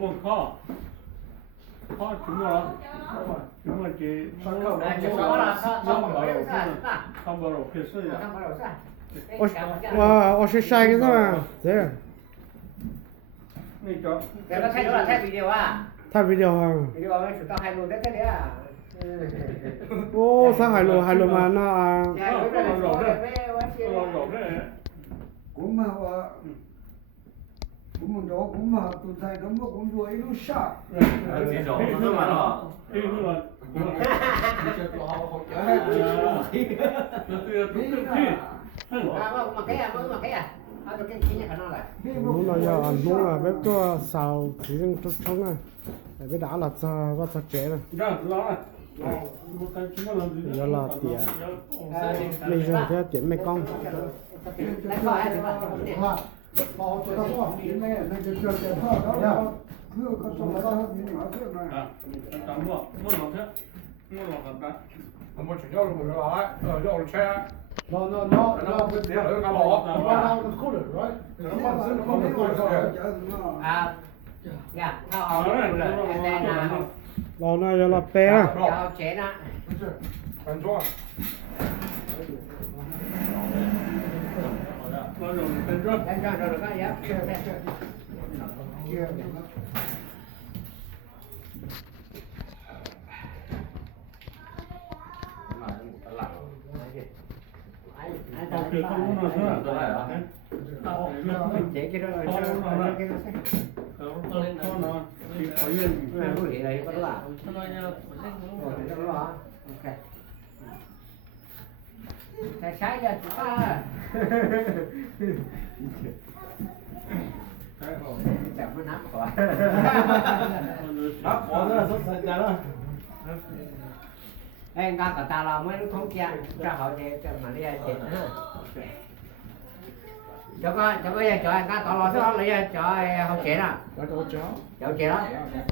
我靠，靠什么了？什么这？上班了，开始呀。我是下一个人，这样。那叫。这个太多了，太低调啊。太低调啊。低调，我们去到海路在这里啊。哦，上海路嘛那啊。我们话，我们到我们都在这么工作一路下。这种那完了。这个。Lúc nào giờ ăn lúc là bếp có xào chỉ trong chút sống này, bếp đã là cho có cho trẻ này. Giờ là tiền, bây giờ theo tiền mấy con. Một chuyện nhau rồi rồi, rồi xe. No, Bây giờ nó bỏ. Dạ, thao rồi, đây là. Lò này giờ là bé à? Chào trẻ nè. Ăn chua. Đánh ra rồi có giá. Chưa có muốn nói nữa. Chế cái đó rồi cái đó Thì có yên. Cái này có là. Ok. Tại sáng giờ chúng ta chẳng có nắp khỏi. Nắp bỏ ra rất sạch ra đó. Ê, nga cả ta là mới không kia ra họ để cho mà đi chết ha. Cho bây giờ cho nga tỏ lò số lấy cho không chết à? Cho chết đó.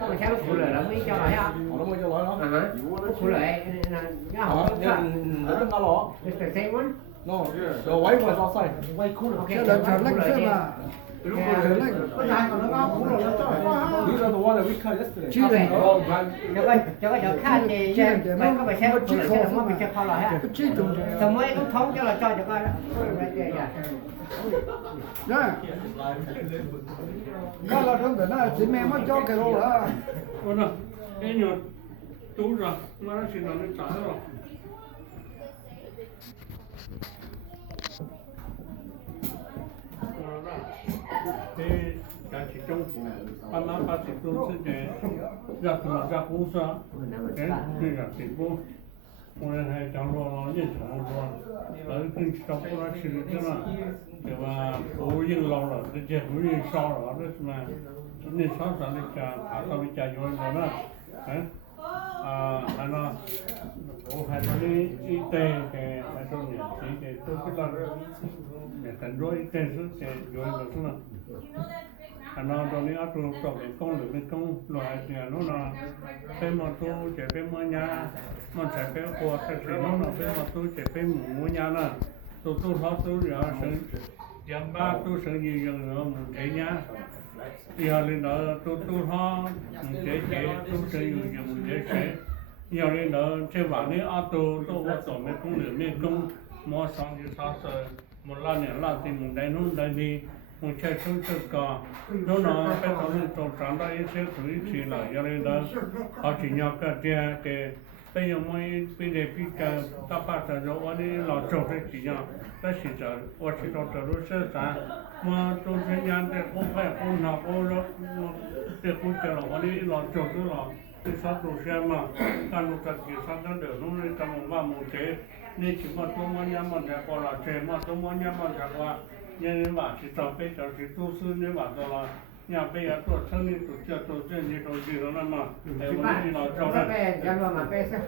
Có mà sáng phụ lời là mới cho lại á. Nó mới cho lại đó. Phụ lời nga họ không sao. Nó nó lọ. Mr. Simon. No. Rồi quay qua cho sai. Quay cool. Ok. Cái lần trở lạnh xem mà. Lúc này lạnh. Có dài còn nó ngáo phụ rồi nó cho. These are the one that we cut yesterday. Chi này. Cho cái khăn thì mấy có phải xem phụ lời chứ không phải cho lại á. Chi tụng. Xong mới cũng thống cho là cho coi đó. Nè. Cái là trong đó là chỉ mẹ mới cho cái đồ đó. Ủa nào, cái nhỏ tú rồi, mà nó chỉ nói nó trả rồi. Thì cả chỉ trong ba chỉ tu sẽ để ra từ ra cũ sa, cái này là chỉ vô, hôm nay hay cháu lo như cháu lo, ở cái trong cái nó chỉ được mà, để mà bố yên lâu rồi, để chơi bố yên sau rồi, đó mà, nên sau sản được cả sau bị chạy vô rồi đó, đấy, hay nó, bố hay nó đi y tế cái hay cho nhỉ, cái tôi biết là để thành rồi y tế rồi cái vô rồi đó mà. Anh nói đó này áp dụng trong cái công việc công loại thì nó là phải mà tu chỉ phải mua nhà mà chỉ phải qua cái gì nó là phải mà tu chỉ phải mua nhà nè tu họ tu rồi sinh dân ba tu sinh gì dân nữa mình thấy nhá giờ lên đó tu họ chế tu sinh gì dân mình chế chế giờ lên đó chế vàng này áp tu qua tổ mấy công việc mấy công mua xong thì sao sợ một lần thì mình đây đi một chạy xuống từ cả nó phải có những tổ chức đó sẽ thử chỉ là do nên đó họ chỉ nhau cái bây giờ mới bây giờ bây giờ ta bắt đầu rồi anh ấy làm trâu cái chỉ nhau ta chỉ cho tôi chỉ cho rồi sẽ sao mà tôi sẽ nhận được không phải không nào không đó để không cho là anh ấy làm trâu cái là cái sao tôi sẽ mà càng lúc càng nhiều sao càng được nó nên trong một chế nên chỉ mà tôi muốn nhắm mà để qua là chế mà tôi muốn nhắm mà để qua nhân mà chỉ trồng cây trồng chỉ tu sư nhân mà đó là nhà bây giờ tôi thân đi tôi chơi tôi chơi như tôi gì đó mà để mà đi nó trồng này cái mà cái sao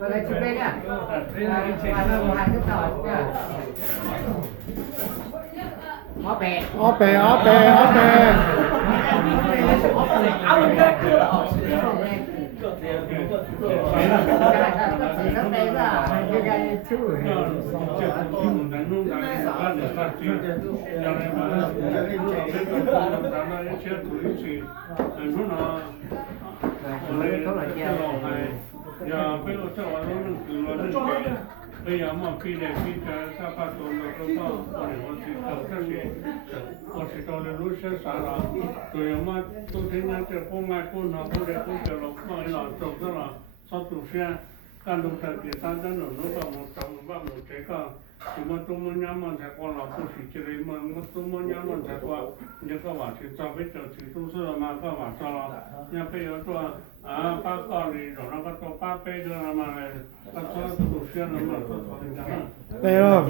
mà đây chụp đây nè mà một hai chút rồi ó bè để phát triển cho nên mà nó cái tập trung làm ra những chiếc túi chỉ nó lấy cái lò này giờ bây giờ cho nó cứ nó bây giờ mà khi để khi cái sao phát triển nó có để nó chỉ cầu cái gì nó chỉ cầu để lúc sẽ xả ra rồi mà tôi thấy nhà cái cô mai cô nó cô để cô chờ lúc mà nó trồng đó là sau tủ xe căn đồng thời thì ta đã nở nó vào một trong một một cái cả thì mà tôi muốn nhắm mình sẽ qua là tôi chỉ chơi mà tôi muốn nhắm mình sẽ qua những cái quả thì cho bây giờ thì tôi sẽ mà cái quả cho nhà bây giờ tôi ba con thì rồi nó có tôi ba bây giờ mà cái số tủ xe nó mà tôi cho thì chẳng bè rồi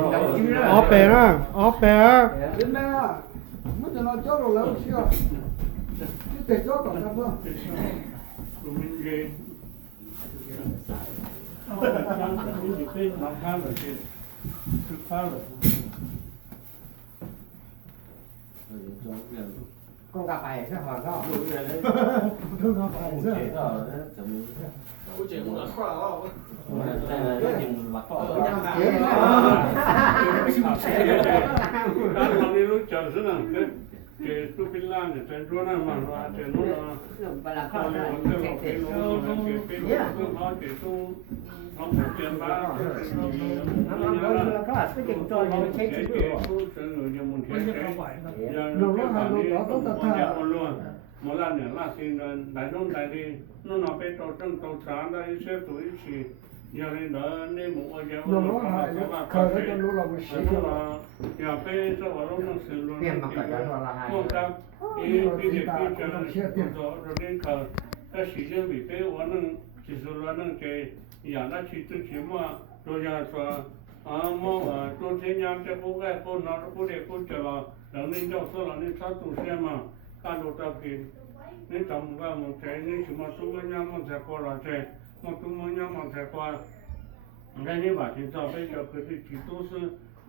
ó bè á ó bè á đến đây à muốn cho nó cho rồi lâu chưa chứ để cho còn đâu không rồi mình về nó khá là chuyện thực khá là con cà phê sẽ hỏi đó không có phải chứ Ủa chị cũng là khoa đó. Kan mani lu chờ thế nào cái tu pin lan để trên chỗ này mà nó trên nó và là có con cái cái nó cái tu nó một tiền ba nó có là cái chuyện cho những cái chuyện cái tu trên người như một cái giờ nó cái bản đi một nhà một luôn một lần nữa là xin đại nông đại đi nó phải tổ trong tổ sáng đây sẽ tuổi chỉ giờ nên đó nên một ở nhà nó hay khởi cái con lúa là một xí là giờ phải cho vào nó xử luôn tiền mà cả đó là hai không cam cái việc cái rồi nên khởi cái sử dụng bị cái uống chỉ số là năng cái giờ nó chỉ tự chỉ mà rồi giờ cho mà tôi thấy nhau cái cô gái cô nó cô để cô chờ là nên cho số là nên sao tụ xem mà can đồ tập thì nên tầm vào một cái nên chỉ mà tôi với nhau mà sẽ qua là cái mà tôi với nhau mà sẽ qua cái như vậy thì giờ bây giờ cái chỉ tôi sẽ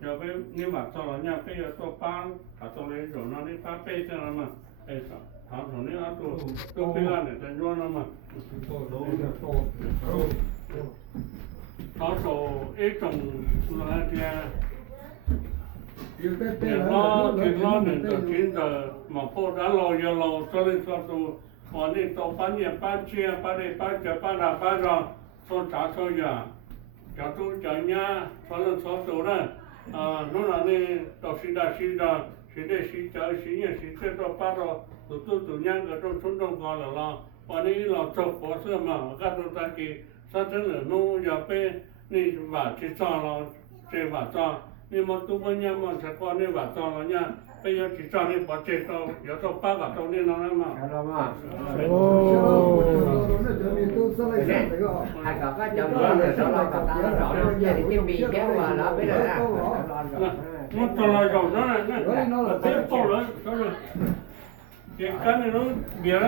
giờ bây như vậy cho là nhà bây giờ tôi bán cả tôi lấy rồi nó đi bán bây giờ mà bây giờ thằng thằng này tôi bây giờ để tôi cho nó mà có số ít trồng là thì nó nên từ 9 giờ mà phố đã lâu giờ lâu cho nên cho tôi còn đi tàu bán nhà bán chia bán đi bán chợ bán là bán rồi cho trả cho giờ cho tôi cho nhà cho nên cho tôi đó nó là đi tàu xí ra xí để xí chợ xí nhà xí chợ tàu bán rồi tôi nhà cái trong trung đông gọi là còn đi là chụp bỏ sữa mà các tôi ta kỳ sao thế nữa nó giờ pe đi vào chỉ cho là chỉ vào cho nhưng mà tôi bây giờ mà sẽ qua đi vào cho nó nha bây giờ chỉ cho đi bỏ chỉ cho giờ tôi ba cả tôi đi nó mà ai có cái chồng nó là số lo cả ta rõ rồi giờ thì tiêu bị kéo mà nó biết rồi nó cho lại rồi nó là tiếp tục rồi rồi cái này nó bịa